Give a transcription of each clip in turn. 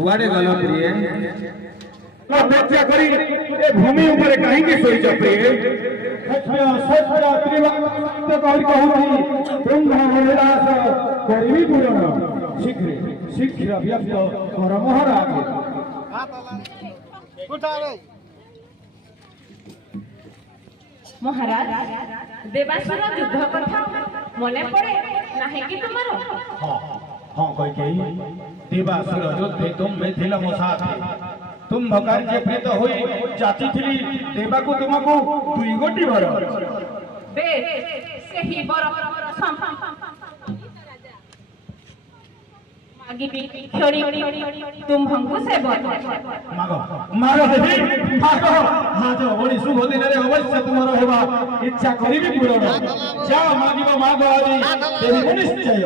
कुआडे गलो प्रिय हत्या करी ए भूमि ऊपर कहीं की सोई प्रिय सत्य त्रिवाक्य कहि कहूछि ब्रह्म मनोरास करिबी पूर्ण शीघ्र शीघ्र व्यक्त कर महाराज महाराज देवासुर युद्ध कथा मने पड़े नाही कि तुम्हारो हां कोई कही देवासुर युद्धे तुम में थिल मो साथ तुम कार्य प्रीत होई जाति थिली देवा को तुमको दुई गोटी वर बे सही बर मागी भी छोड़ी तुम हमको से बोल मागो मागो देवी मागो मागो बड़ी शुभ दिन रे अवश्य तुम्हारो हेबा इच्छा करिबी पूर्ण जाओ मागिबो मागो आदि देवी निश्चय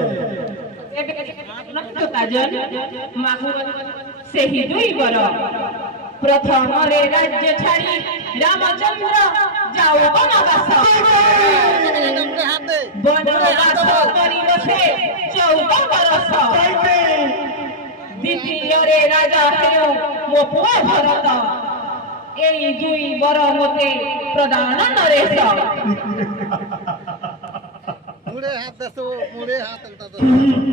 नक्तो काजल मागो सही दुई बर प्रथम रे राज्य छाड़ी रामचंद्र जाओ वनवास करिब से 14 बरस द्वितीय रे राजा हेउ मो पुआ भरत एई दुई बर मते प्रदान नरेश मुड़े हाथ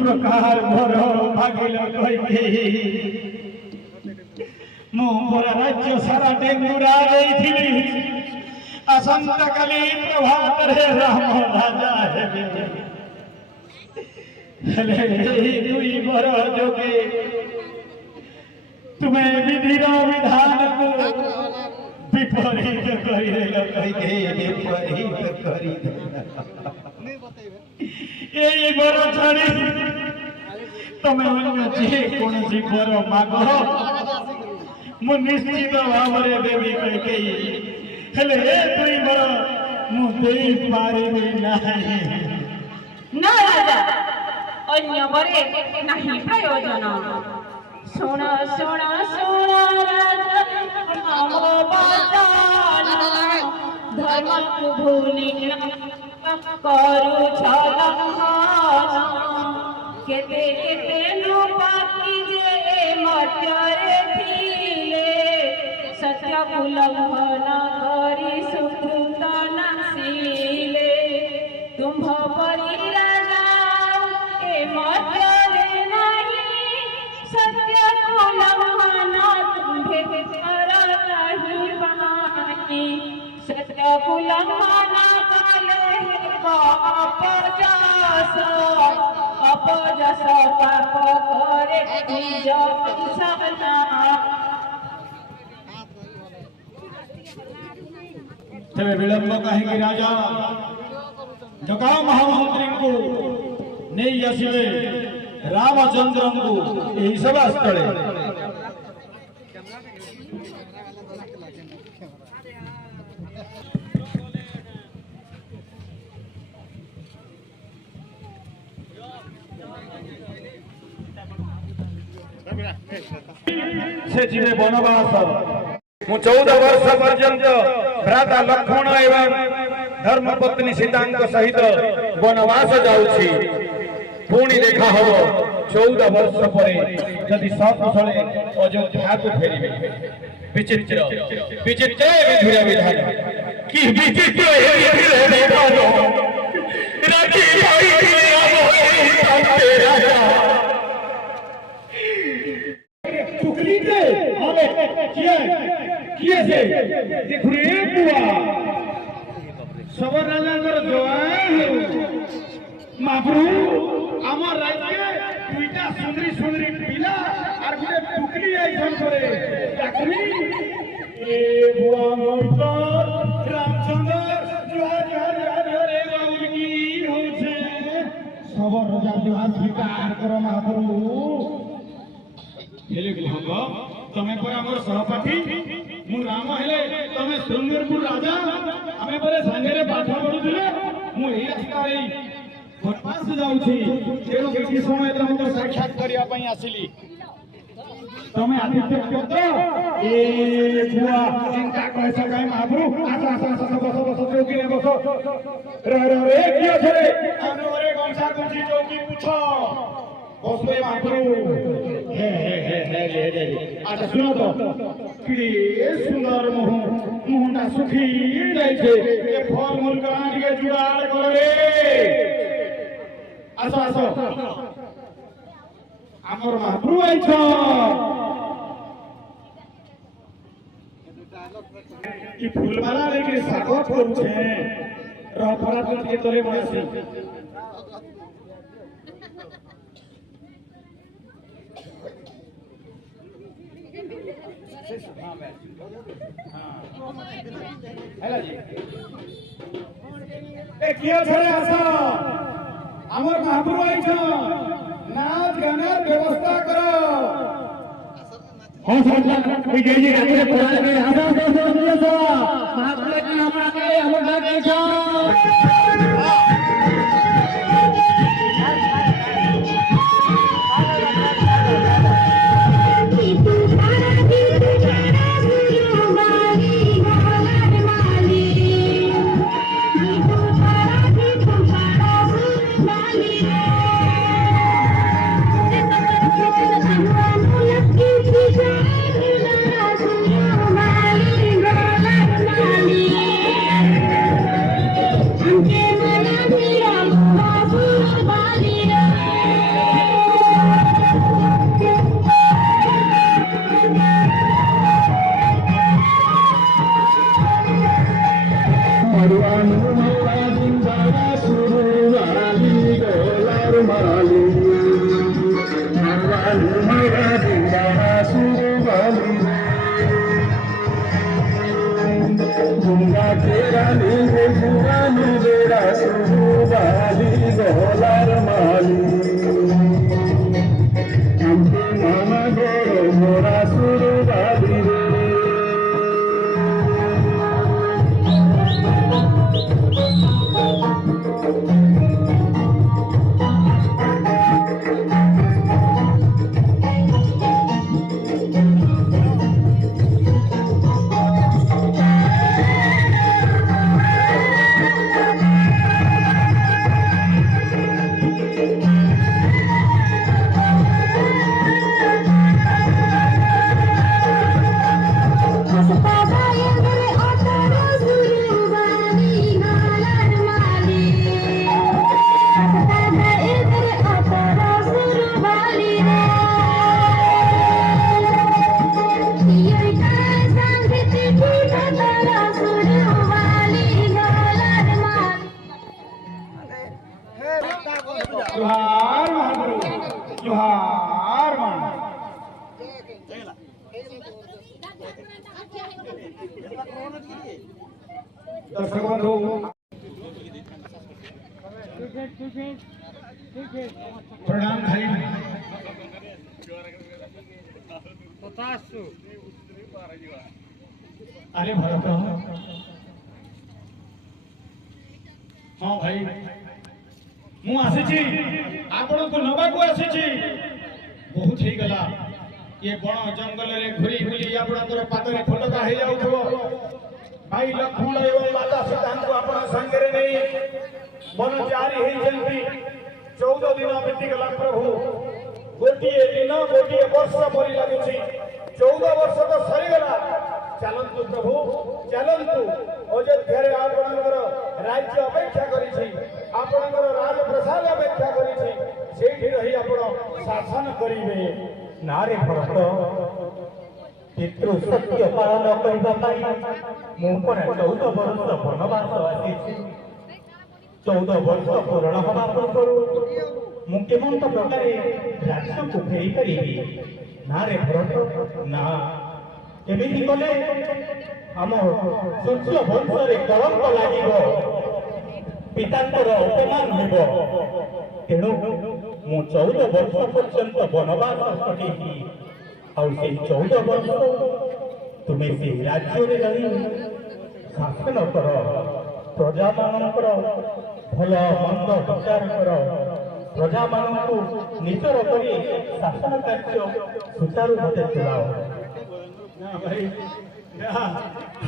प्रकार मोर भागिल कहि मो मोर राज्य सारा डेंगुरा रही असंत कली प्रभात रे राम राजा हेले दुई बर जोगे तुम्हें विधिर विधान को विपरीत करि देल कहि विपरीत करि एई बर छाड़ी तमे अन्य जे कोनसी बर मागो मु निश्चित भावरे देवी कहि हेले दुई बर मु देई पारिबी नाही ना राजा अन्य बरे नहीं प्रयोजन सुन सुन सुन राजा हम बचान धर्म को भूली करू छलहन केते केते नु पाकी जे मर्त्य थिले सत्य उल्लंघन करी सुकृत नासिले तुम परी राजा ए मर्त्य नहीं सत्य उल्लंघन तुम्हे कर नहीं बानी सत्य उल्लंघन काले अपजस पाप करे निज वंशना तेरे विलंब कहीं राजा जगाओ महामंत्री को नहीं आसिले रामचंद्र को यही सभा स्थले से जीवे वनवास मु 14 वर्ष पर्यंत भ्राता लक्ष्मण एवं धर्मपत्नी सीता सहित वनवास जाऊँगी पुणी देखा हम 14 वर्ष पर जदि सकुशले अयोध्या को फेरिबे विचित्र विचित्र विधुर विधान कि विचित्र विधान राजी टुकली के हमें किए से देखुरे बुआ सबर राजा जवान महाप्रभु आमार राज्य दुईटा सुंदरी सुंदरी पिला और गुटे टुकली आइछन करे डाकली ए बुआ मोटर रामचंद्र जोहार रे बाबू की होछे सबर राजा जवान स्वीकार करो महाप्रभु हेले भंग तमे पर हमर सहपाठी मु राम हेले तमे सुंदरपुर राजा हमें पर संगे पाठ पढुथिले मु एही रास्ता रे फटपास जाउछी तेरो किछि समय तमको साक्षात करिया पई आसिली तमे आदित्य पुत्र ए बुआ चिंता कहै सकाय महाप्रभु आसा आसा आसा बस बस चौकी रे बस रे कियो छरे आनो रे गंसा गुंसी चौकी पूछो बसवे महाप्रभु हे जाए अच्छा सुनो तो कि सुंदर मुहटा सुखी जाए छे ए फल मूल करा के जुगाड़ करे आसो आसो हमर महाप्रभु आई छ कि फूलवाला लेके स्वागत करू छे रफरा के तोरे बसी हेला जी ए किया छरे आसा हमर महाप्रभु आई छ नाच गानार व्यवस्था करो हां सर कोई जय जय गाने पुराने में आधा दो महाप्रभु के नाम आके हमर घर के छ जोहार महाप्रभु जोहार दर्शक बंधु प्रणाम भाई अरे भरत हाँ भाई मु आसी आपण को नबा को आसी बहुत ही गला ये बण जंगल रे घुरी घुरी आपणकर पादरे फटका हे जाउथो भाई लक्ष्मण एवं माता सीता को आपण संगे रे नहीं मन जारी हे जंती 14 दिन बीती गला प्रभु गोटिए दिन गोटिए वर्ष परी लागुची 14 वर्ष तो सरी गला चलंतु प्रभु चलंतु अयोध्या रे आपणकर राज्य अपेक्षा करिछि आपणकर राज प्रसाद अपेक्षा करिछि सेठी रही आपण शासन करिवे नारे भरत पितृ सत्य पालन करबा पाई मु पर 14 वर्ष वनवास आसी 14 वर्ष पूर्ण हवा पूर्व मु केमंत प्रकारे राज्य को फेरी करिबी नारे भरत ना केमिति कले हम सूर्य वंश रे कलंक लागिबो पितांकर अपमान हेबो तेणु मु 14 वर्ष पर्यंत वनवास कटिही आउ से 14 वर्ष तुम्हें से राज्य रे रही शासन कर प्रजा मानकर भल मंद विचार कर प्रजा मानकु निजर करी शासन कार्य सुचारू भावे चलाओ भाई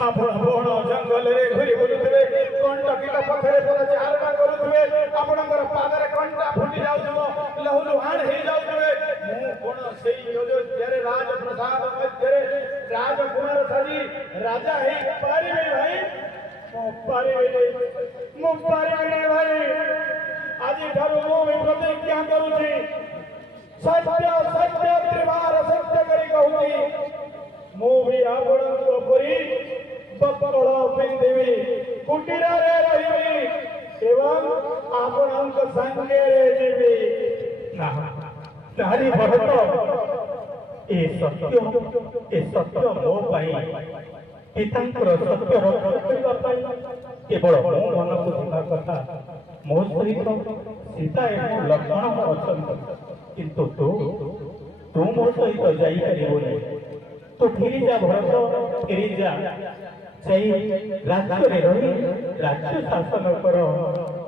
आपण बण जंगल रे घुरी बुलुथबे कंटा किला पथरे पर चारबा करूथबे आपणकर पादरे कंटा फुटी जाउथबो लहुलु हाण हे जाउथबे मु कोन सेई अयोध्या रे राज प्रसाद कि राजा है पारी में भाई मु पारी में भाई आज ठारू मु प्रतिज्ञा करूची सत्य सत्य त्रिवार सत्य करी कहूची मु भी आपणको परी बकळ पिंधिबी कुटीर रे रहिबी एवं आपणक संगे रे जीवी ना तारी भरत ए सत्य मो पाई पितांकर सत्य रक्षा करबा पाई केवल मो मन को सीधा कथा मो सहित सीता एवं लक्ष्मण अछंत किंतु तू मो सहित जाई परिबोनी तो फिरी जा भरत फिरी जा सही राज्य रे रही राज्य शासन कर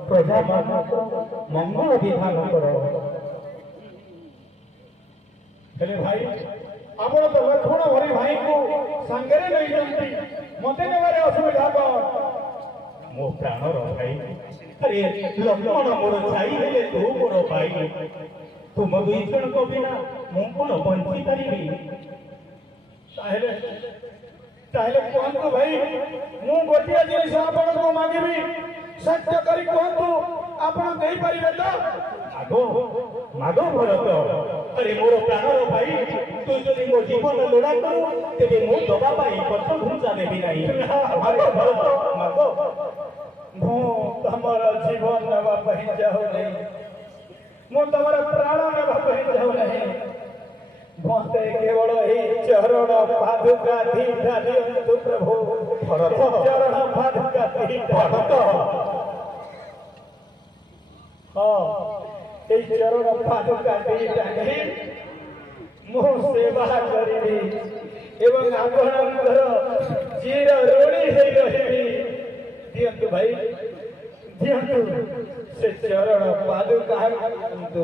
प्रजा मंगल विधान कर हेले भाई आपण तो लक्ष्मण भरी भाई को संगरे नहीं जानती मते नेबारे असुविधा कर मो प्राणर भाई अरे लक्ष्मण मोर छाई हेले तू मोर भाई तुम दुई जन को बिना मु कोन बंची परिबी ताहेले ताहेले कहंतु भाई मु गोटिया जिनिस आपण को मांगीबी सत्य करी कहंतु आपण देई परिबे तो मागो मागो भरत अरे मोर प्राणर भाई तू जदि मो जीवन लोड़ा करू तेबे मु दबा पाई पथ घुंचा देबी नाही मागो भरत मागो मु तमरा जीवन नवा पहि जाऊ नहीं मु तमरा प्राण नवा पहि जाऊ नहीं मते केवल ही चरण पादुका दीधा दियंतु प्रभु भरत चरण पादुका दीधा भरत এই চরণ পাদুকা দিয়ে মো সেবা করিবি এবং আপনার চির ঋণী হয়ে রহিবি দিয়ন্তু ভাই দিয়ন্তু সে চরণ পাদুকা দিয়ন্তু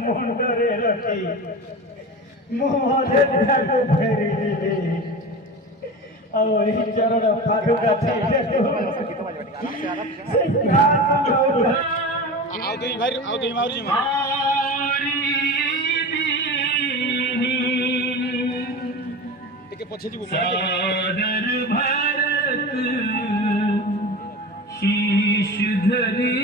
मुंडरे रखी मोहरे को फेरी और चरण पादुका आओ दे मारू सादर भारत शीश धरी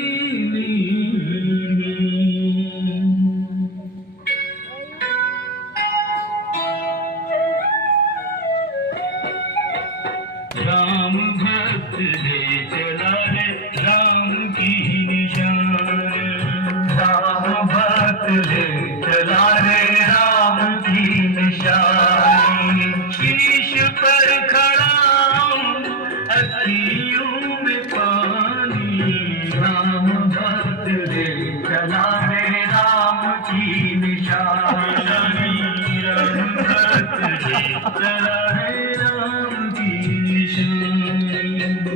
राम भक्त ले चला रे राम की निशान राम भक्त ले चला रे राम की निशान शीश पर खड़ा अखियों में पानी राम भक्त ले चला रे राम की निशानी राम भक्त ले चला रे राम की निशानी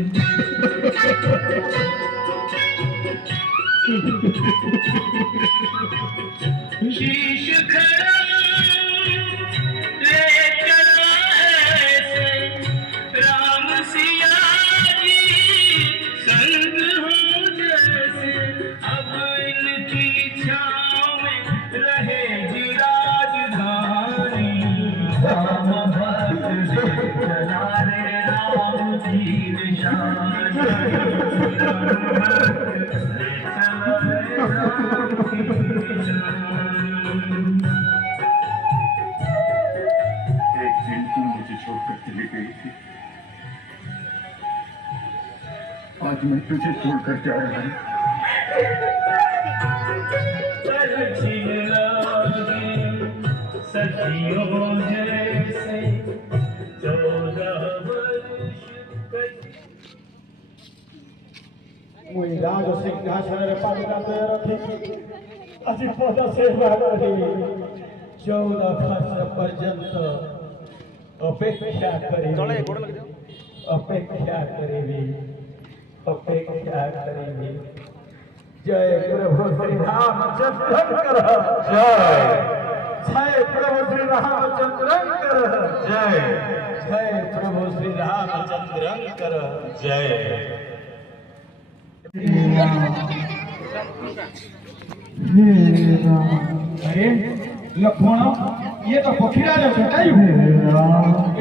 शीश खड़ा ले चला ऐसे राम सिया जी संग हो जैसे अब इनकी छाँव में रहेगी राजधानी राम भक्त ले चला रे राम की निशानी राम भक्त ले चला रे राम की निशानी एक दिन तुम मुझे छोड़कर चली गई थी आज मैं तुझे छोड़कर जा रहा हूँ सखियों जैसे 14 वर्ष मुई राज सिंहासन रे पादुका दे रखी अजी पद सेवा करी 14 वर्ष पर्यंत अपेक्षा करी अपेक्षा करीबी जय प्रभु श्री रामचंद्र जय प्रभु श्री रामचंद्र जय जय प्रभु श्री रामचंद्र जय अरे लक्ष्मण ये तो पक्षीराज छटाई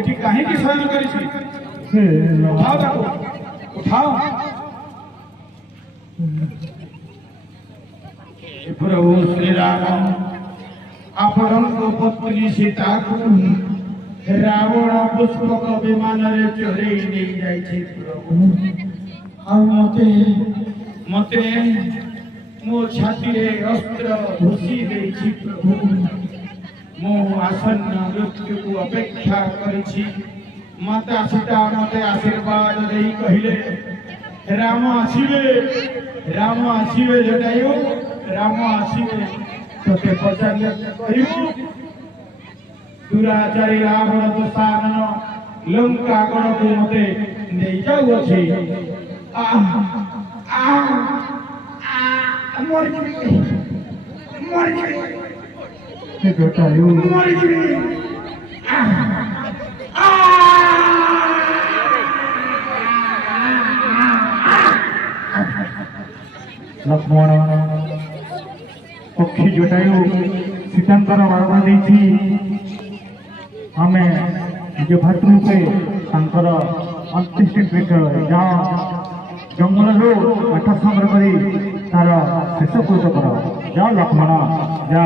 एटी काहे की शयन करिछि उठाओ ताको उठाओ प्रभु श्री राम आपणको पत्नी सीता को रावण पुष्पक विमान रे चोरी नहीं जाय छै प्रभु आ मते मो छाती रे अस्त्र घुसी देछि प्रभु मो आसन्न मृत्यु को अपेक्षा करिछि माता सीता मते आशीर्वाद देई कहिले राम आसीबे जटायु राम आसीबे तोते पचारिया कहिबु दुराचारी रावण दुशासन लंका गण को मते नहीं जाऊ अछि मर लक्ष्मण पक्षी जटायु सीतांकर बारबा देछि हमें निज भातृ के तांकर अंत्येष्टि भेट जा जंगल काठ संग्रह कर तार शेषकृत कर जा लक्ष्मण जा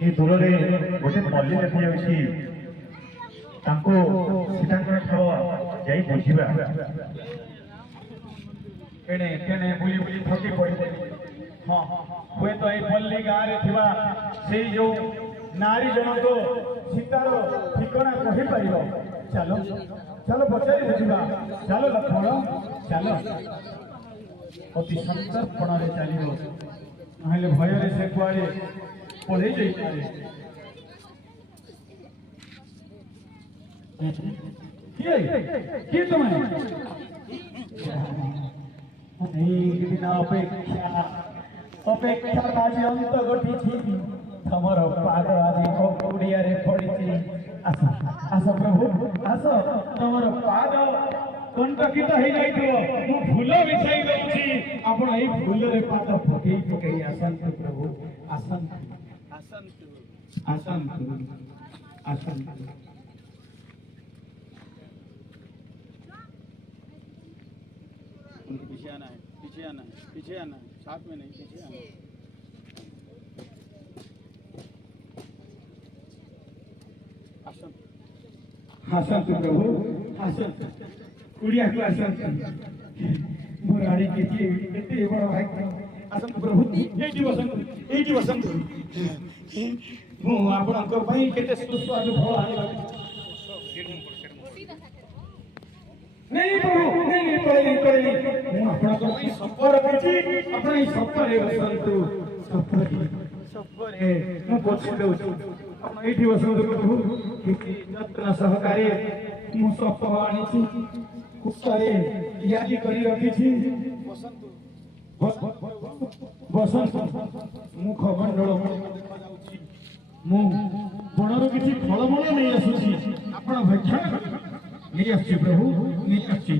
ये दूर में गोटे पल्ली देखा जाउछि तांको सीतांकर ठाव जाई बुझिबा केने केने बुली बुली थकी पड़ी हां हुए तो ए पल्ली गाँ रे थिबा सेई जो नारी जन को सीतार ठिकाना कहि परिबो चलो चलो बचाई बुझिबा चलो लक्ष्मण चलो अति संतर्पण रे चलिबो नहले भय रे से कुआरे पढ़े जाई पारे किए तुम्हें एक दिन अपेक्षा अपेक्षा बाजी अंत घटी तमर पाद आदि कौड़िया रे पड़ी आस आस प्रभु आस तमर पाद कंटकित हो जाइथिबो मु फूल बिछाई दउछि आपण एई फूल रे पाद पकई पकई आसंत प्रभु आसंत आसंत आसंत पीछे आना है पीछे आना है पीछे आना है साथ में नहीं पीछे आना है आसंत प्रभु आसंत कुड़िया को आसंत मुरारी के एते बड़ भाई आसंत प्रभु एटी बसंत मु आपनक पई केते सुस्वादु फल आनी नहीं प्रभु नहीं पड़े मु आपनक पई सफर करछि अपन सफर बसंतु सफर मु पछे दउछु अपन एटी बसंतु प्रभु कि जत्र सहकारी मु सफर आनी छि कुसरे यादी करी रखी छी बसंतु ବସନ୍ତ ମୁଖମଣ୍ଡଳ ମୁଁ ବଣରୁ କିଛି ଫଳମୂଳ ନେଇ ଆସୁଛି ଆପଣ ଭକ୍ଷା ନେଇ ଆସୁଛି ପ୍ରଭୁ ନେଇ ଆସୁଛି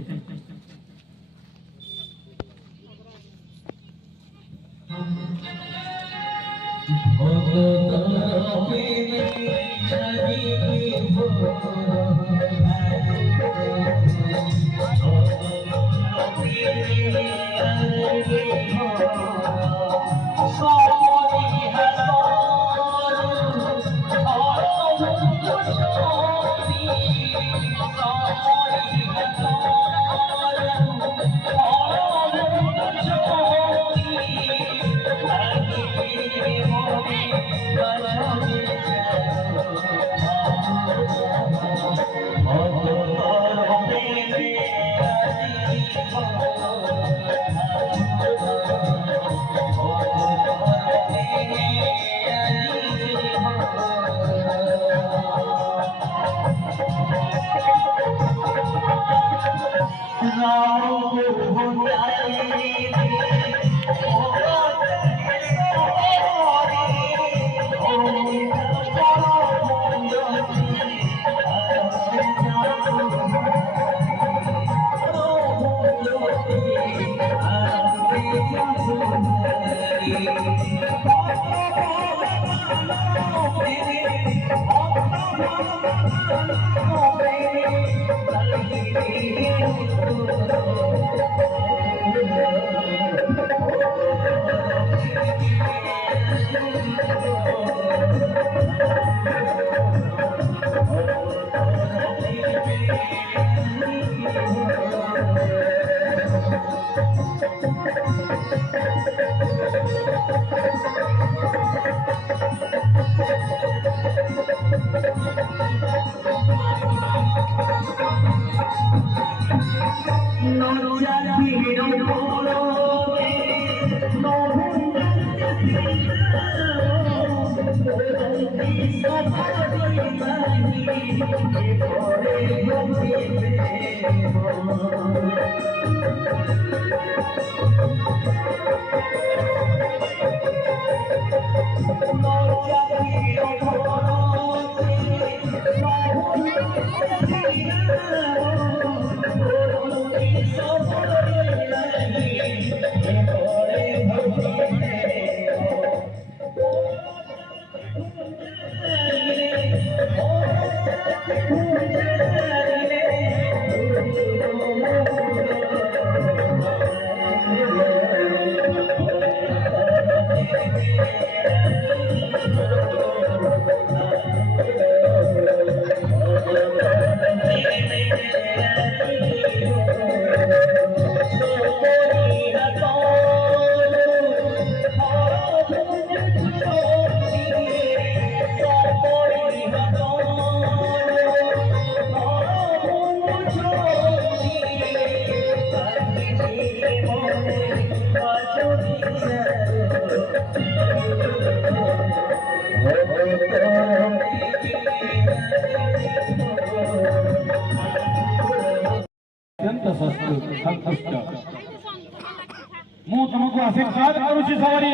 ମୁଁ ତୁମକୁ ଆଶୀର୍ବାଦ କରୁଛି ସବାରୀ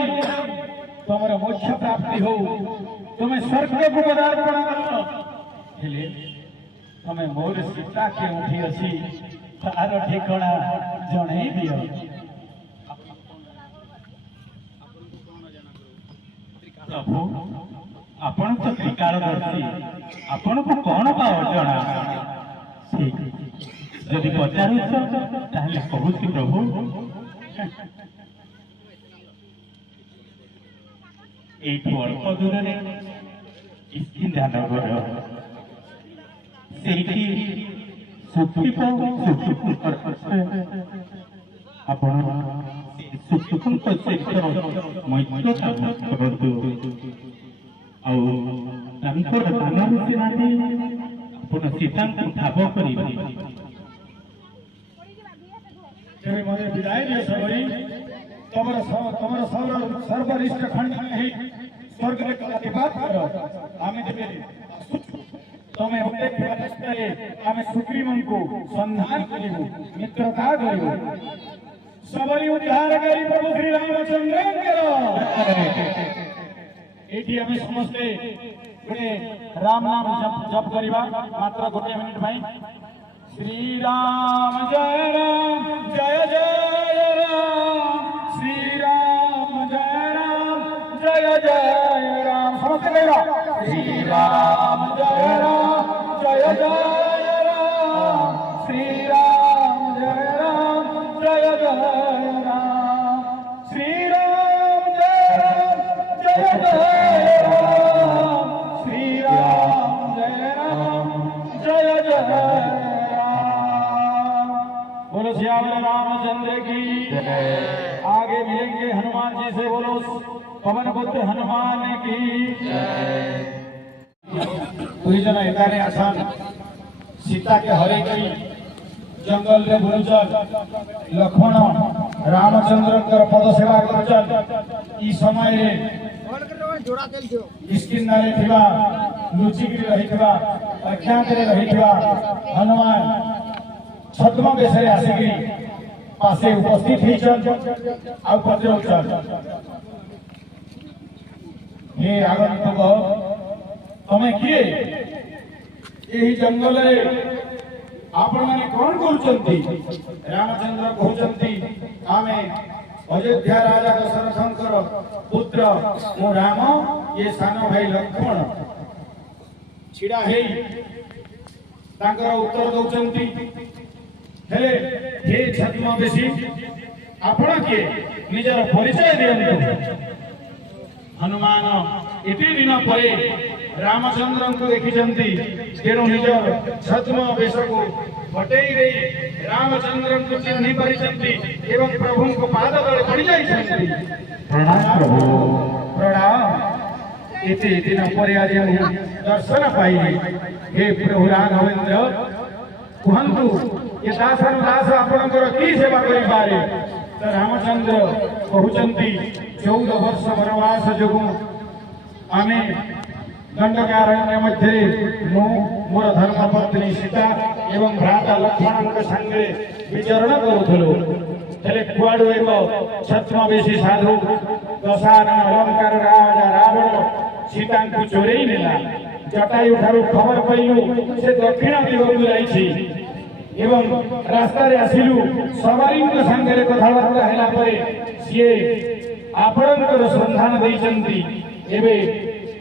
ତମର ମୋକ୍ଷ ପ୍ରାପ୍ତି ହଉ ତୁମେ ସ୍ୱର୍ଗକୁ ପଦାର୍ପଣ କର ହେଲେ ତମେ ମୋର ସୀତା କେଉଁଠି ଅଛି ତାର ଠିକଣା ଜଣେଇ ଦିଅ। ପ୍ରଭୁ ଆପଣ ତ ତ୍ରିକାଳଦର୍ଶୀ ଆପଣଙ୍କୁ କଣ ବା ଅଜଣା ଯଦି ପଚାରୁଛ ତାହେଲେ କହୁଛି ପ୍ରଭୁ এইটু অল্প দূরে ইস্কিন্দানগর সেইটি ଆପଣ ସୁଖଙ୍କ ସହିତ ମୈତ୍ରତା କରନ୍ତୁ ଆଉ ତାଙ୍କର ନାମ ବିଷୟରେ ଆପଣ ସୀତାଙ୍କୁ ଠାବ କରିବେ। तेरे मने विदाई दिए सबरी तमर सर्वरिष्ठ खंड नहीं स्वर्ग में प्रतिपाद करो आमे देबे तमे होते रास्ते आमे सुग्रीवन को संधान करिबो मित्रता करिबो सबरी उद्धार करी प्रभु श्री रामचंद्र एठी हमें समस्ते गोटे राम नाम जप करिबा मात्र गोटे मिनिट भाई श्री राम जय राम श्री राम जय राम समझते गएगा श्री राम जय राम श्री राम जय राम श्री राम जय राम श्री राम जय राम बोलो श्याम रामचंद्र की आगे मिलेंगे हनुमान जी से बोलो पवन पुत्र हनुमान की कोई जना एकाने आसान सीता के हरे की जंगल रे बुलुचल लक्ष्मण रामचंद्र पद सेवा करचल ई समय रे किष्किंधा रे थिबा लुचिगिरी रहिथिबा अज्ञात रे रहिथिबा हनुमान छद्म बेश रे आसिकी पासे उपस्थित ही चल आ पत्र चल हे आगंतुक तमे किए एही जंगल रे आपण माने कौन करूचंती रामचंद्र कहउचंती आमे अयोध्या राजा दशरथंकर पुत्र मो राम ये सानो भाई लक्ष्मण छिड़ा हेई तांकर उत्तर दउचंती हेले हे छद्मवेशी आपण के निजर परिचय दियंतु हनुमान एते दिन परे रामचंद्र को देखिचंती तेणु निजर छद्मवेश को हटेई रे रामचंद्र को चिन्हि परिचंती एवं प्रभु को पाद तले पड़ी जाइछंती प्रणाम प्रभु प्रणाम एते दिन परे आज हम दर्शन पाइली हे प्रभु राघवेंद्र कहंतु ये दासन दास आपनकर की सेवा करि पारे तो रामचंद्र कहउचंती 14 वर्ष वनवास जोगु आमे दंडकारण्य मध्य मोर धर्मपत्नी सीता एवं भ्राता लक्ष्मण संगे विचरण करुथलु हेले कुआडु एक छद्मवेशी साधु दशानन अलंकार राजा रावण सीता को चोरेई नेला जटायु ठारू खबर पाइलु से दक्षिण दिगकु जाइछि एवं रास्ता रे आसिलु सवारी संगे कथाबार्ता हेला परे सिए आपणकर संधान दैचंती एबे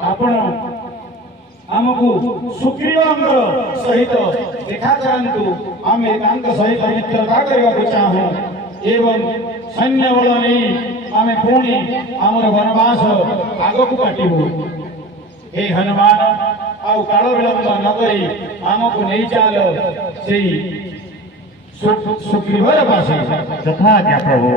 आपण आमको सुग्रीवांग सहित देखा करंतु आम एकांत सहित मित्रता करने को चाहूँ एवं सैन्य बल नहीं आम पुणी आमर वनवास आग को काटू हे हनुमान आउ काल विलंब नकरी आमको नहीं चल से सुग्रीवर पासे तथा क्या प्रभु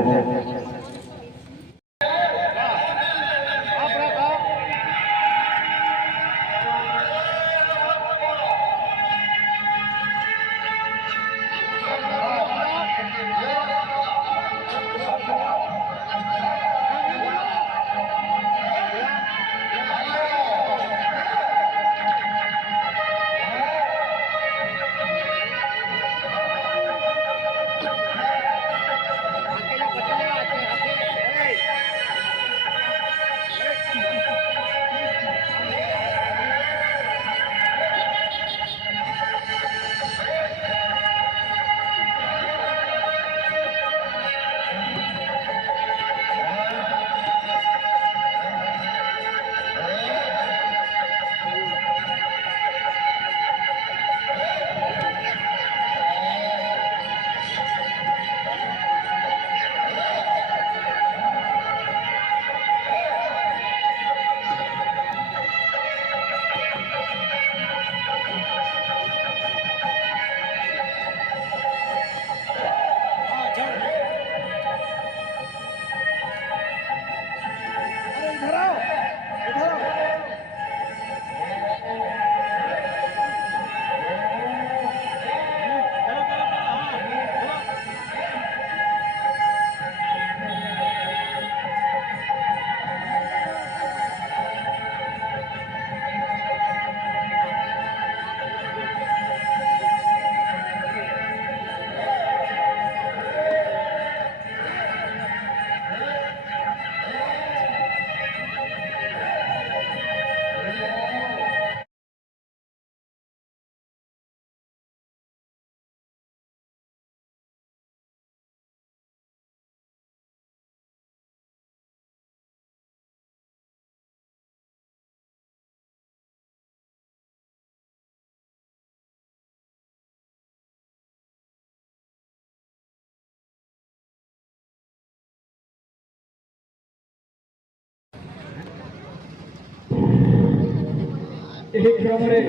ଏହି କ୍ରମରେ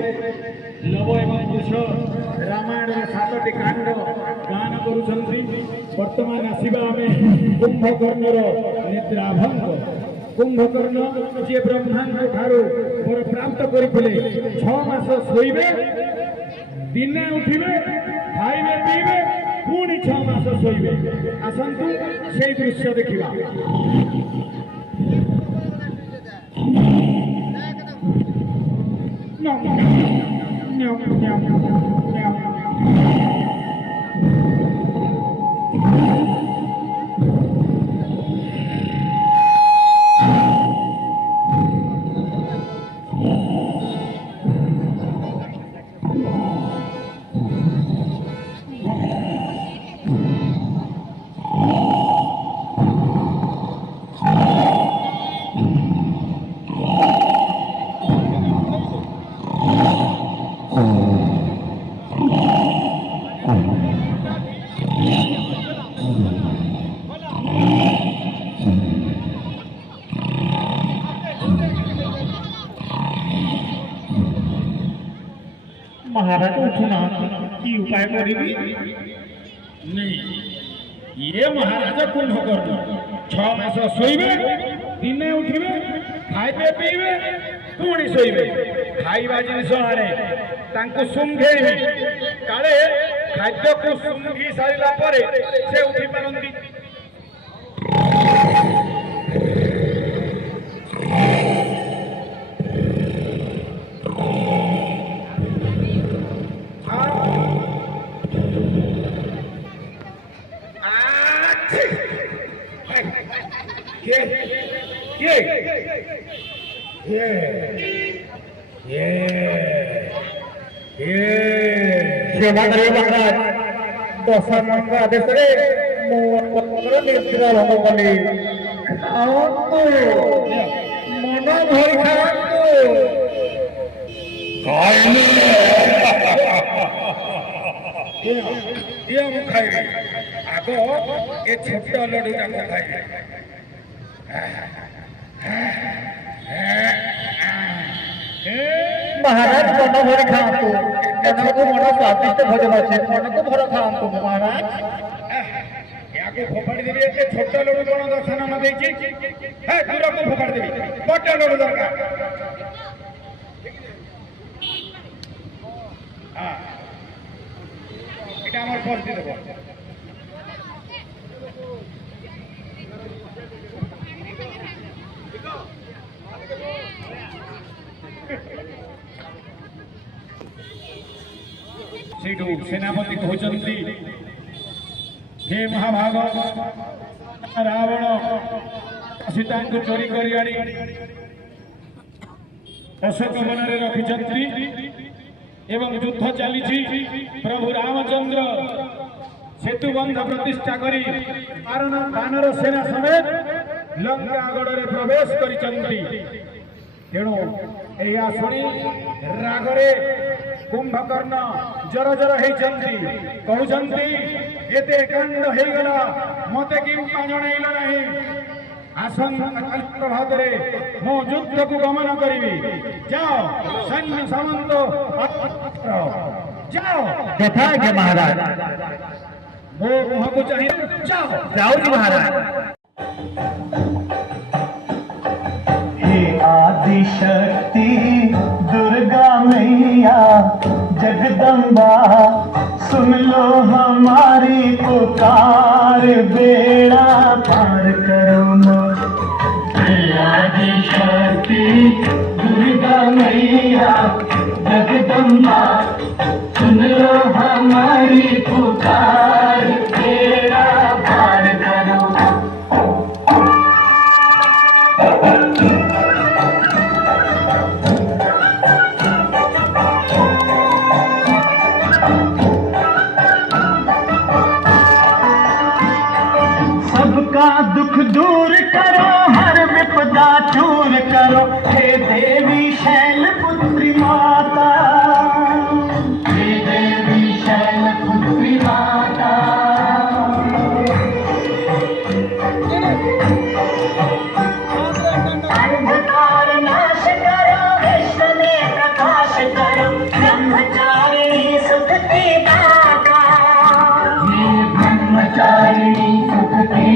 ଲବ ଏବଂ କୁଶ ରାମାୟଣର 7ଟି କାଣ୍ଡ ଗାନ କରୁଛନ୍ତି। ବର୍ତ୍ତମାନ ଆସିବା ଆମେ କୁମ୍ଭକର୍ଣ୍ଣର ନିଦ୍ରାଭଙ୍ଗ। କୁମ୍ଭକର୍ଣ୍ଣ ଯିଏ ବ୍ରହ୍ମାଙ୍କ ଠାରୁ ବର ପ୍ରାପ୍ତ କରିଥିଲେ 6 ମାସ ଶୋଇବେ, ଦିନେ ଉଠିବେ, ଖାଇବେ ପିଇବେ, ପୁଣି 6 ମାସ ଶୋଇବେ। ଆସନ୍ତୁ ସେଇ ଦୃଶ୍ୟ ଦେଖିବା। महाराज उठना की उपाय करेगी नहीं, ये महाराजा कुंभकर्ण 6 मास शोइबे, दिने उठिबे, खाइबे पिइबे, पुणी शोइबे। खाइबा जिनिस आने तांको सुंघेइबे, काले खाद्य को सुंघी सारिला परे से उठी पारंती। दशानंद आदेश निद्रा भंग कली खाओ मन भरी खाइबे आग ए छोट लड्डू जाक खाइबे। महाराज मन भरी खातु मन को मन स्वादिष्ट भोजन अच्छे मन को भर खातु महाराज। याको फोपाड़ी देबी एते छोट लड्डू कोन दर्शन न देछि हे दूर को फोपाड़ी देबी बड़ लड्डू दरकार। हां এটা আমার পথ দিয়ে দেব। ସେଇଠୁ ସେନାପତି କହୁଛନ୍ତି हे महाभाग रावण सीताଙ୍କୁ चोरी କରି ଆଣି अशोक वନରେ ରଖିଛନ୍ତି एवं युद्ध चली प्रभु रामचंद्र सेतु बंध प्रतिष्ठा करी वानर सेना समेत लंका गड़े प्रवेश करिसंती। तेणु यह शुणी रागरे कुंभकर्ण जर जर होती कहते एते कांड हो गला मते कि जनइल नहीं आसंत मो युद्ध को गमन करी जाओ सैन्य सामंत जाओ यथा के महाराज मो मुह को चाहिए जाओ जाओ जी महाराज। हे आदि शक्ति दुर्गा मैया जगदम्बा सुन लो हमारी पुकार बेड़ा पार करो आदि शक्ति दुर्गा मैया जगदम्बा सुन लो हमारी पुकार बेड़ा पार करो। सबका दुख दूर करो हर विपदा दूर करो हे देवी शैलपुत्री माता हे देवी शैलपुत्री माता। अंधकार नाश करो विश्व में प्रकाश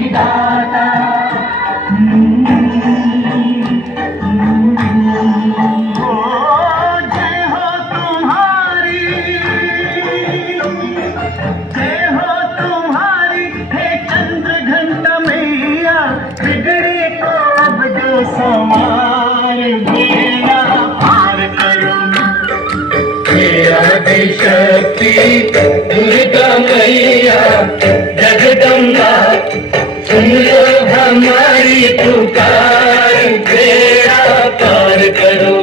दाता जय हो तुम्हारी हे चंद्र घंटा मैया बिगड़े को अब जो समार बेड़ा पार करो शक्ति दुर्गा मैया जगदम्बा सुन लो हमारी पुकार बेड़ा पार करो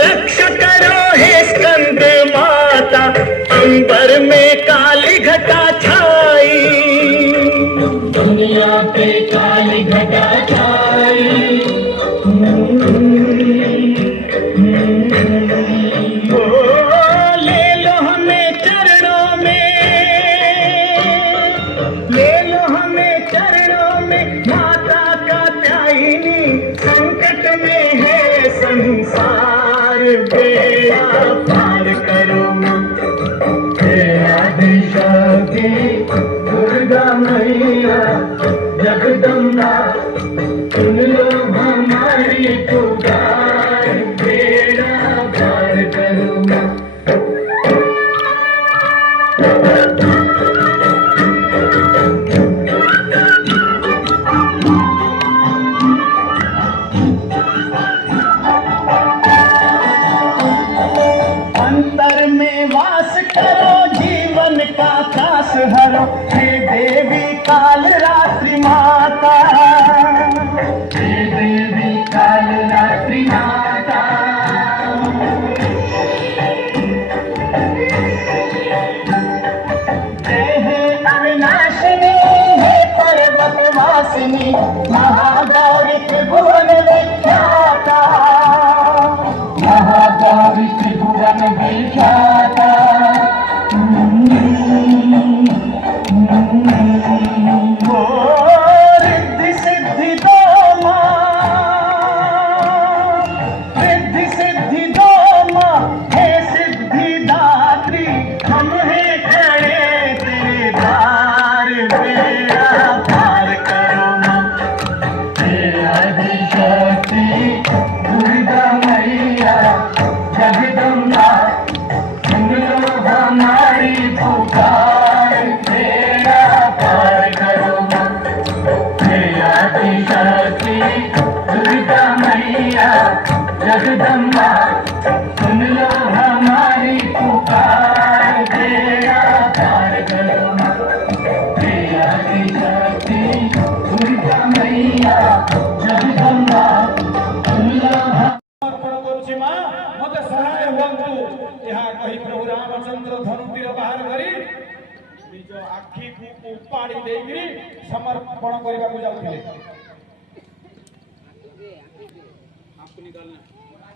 रक्षा करो हे स्कंद माता अंबर में काली घटा छाई दुनिया पे काली घटा छाई ले लो हमें चरणों में माता का त्यागिनी संकट में है संसार बेड़ा पार करो आदिशक्ति दुर्गा मैया जगदम्बा सुन लो हमारी पुकार बेड़ा पार करो अंतर में वास करो जीवन का त्रास हरो हे देवी काल रात्रि माता हे देवी काल रात्रि माता जय हे अविनाशिनी हे पर्वत वासिनी महागौरी त्रिभुवन विख्याता महागौरी त्रिभुवन विख्याता रिद्धि सिद्धि दो माँ हे सिद्धि दात्री हम हैं खड़े तेरे द्वार बेड़ा पार करो माँ हे आदिशक्ति दुर्गा मैया जगदम्बा सुन लो हमारी पुकार बेड़ा पार करो हे आदिशक्ति दुर्गा मैया जगदम्बा सुन लो हमारी पुकार बेड़ा पार करो हे आदिशक्ति दुर्गा मैया जगदम्बा सुन लो मत सहाय हुअन्तु यहाँ कही प्रभु रामचंद्र धनुतीर बाहर करी निज आखि उपाड़ी देकरी समर्पण करने को जाउथिले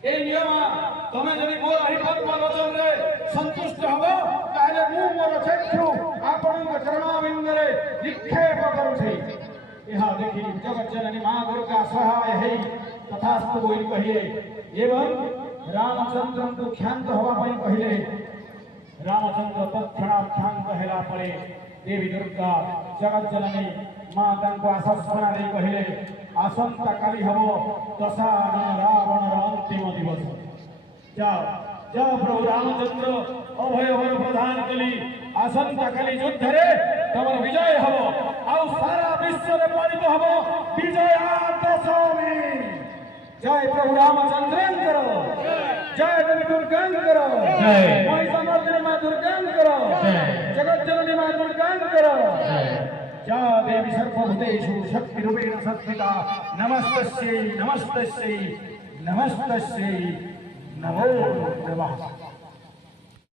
ए नियम तमे जदि मोर एही पद्म लोचन रे संतुष्ट हबो ताले मु मोर चक्षु आपन चरणाबिंद रे निक्षेप करूछि यहाँ देखी जगत जननी मां दुर्गा सहाय है तथास्तु बोली कहिए एवं रामचंद्र को क्षांत हवा पाई कहले रामचंद्र तत्क्षणात् क्षांत हेला पड़े देवी दुर्गा जगत जननी मां तांको आश्वासना दे कहले आसंता काली हबो दशानन रावण अंतिम दिवस जाओ जाओ प्रभु रामचंद्र अभय वर प्रदान कली आसंता काली युद्ध रे तमर विजय हबो आउ सारा विश्व रे पालित हबो विजयादशमी जय प्रभु रामचंद्र जय देवी दुर्गा करो जय समर्थ मां दुर्गा करो जगत जननी मां दुर्गा करो या देवी सर्वभूतेषु शक्ति रूपेण संस्थिता नमस्तस्यै नमस्तस्यै नमस्तस्यै नमो नमः।